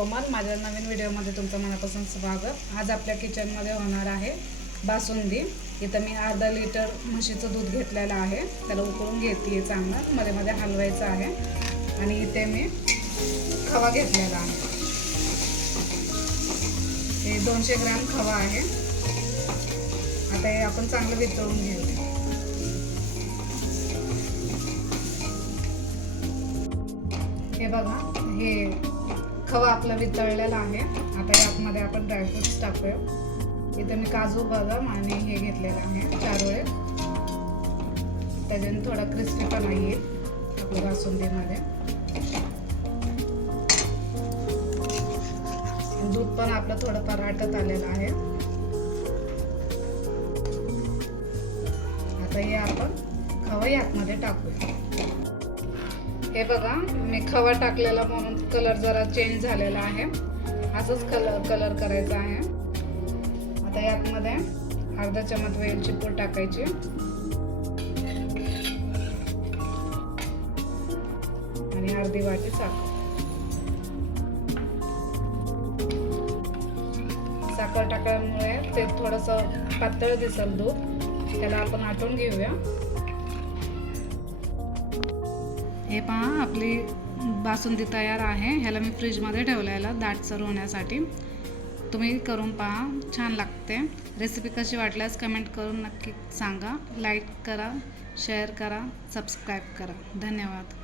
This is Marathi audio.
कोमल, माझ्या नवीन व्हिडिओमध्ये तुमचं मनापासून स्वागत। आज आपल्या किचनमध्ये होणार आहे बासुंदी। इथं मी अर्धा लिटर म्हशीचं दूध घेतलेलं आहे, त्याला उकळून घेते चांगलं, मध्ये मध्ये हलवायचं आहे। आणि इथे मी खवा घेतलेला आहे, हे 200 ग्रॅम खवा आहे। आता हे आपण चांगलं वितळून घेऊया। हे बघा, हे खवा आपला वितळलेला आहे। आता यामध्ये आपण ड्रायफ्रुट्स टाकूया। इथे मी काजू, बदाम आणि हे घेतलेलं आहे 4 वेळे, त्याच्याने थोडा क्रिस्पीपणा येईल आपल्या बासुंदीमध्ये। दूध पण आपलं थोडंफार आटत आलेलं आहे। आता हे आपण खवा यामध्ये टाकूया। हे बघा, मी खवा टाकलेला म्हणून कलर जरा चेंज झालेला आहे, असंच कलर करायचा आहे। आता यामध्ये अर्धा चमच वेलची पूड टाकायची आणि अर्धी वाटी साखर। साखर टाकल्यामुळे ते थोडंसं पातळ दिसेल दूध, त्याला आपण आटून घेऊया। हे पहा, आपली बासुंदी तयार आहे। ह्याला मी फ्रीजमध्ये ठेवलेला दाटसर होण्यासाठी। तुम्ही करून पहा, छान लागते। रेसिपी कशी वाटल्यास कमेंट करून नक्की सांगा। लाईक करा, शेअर करा, सबस्क्राईब करा। धन्यवाद।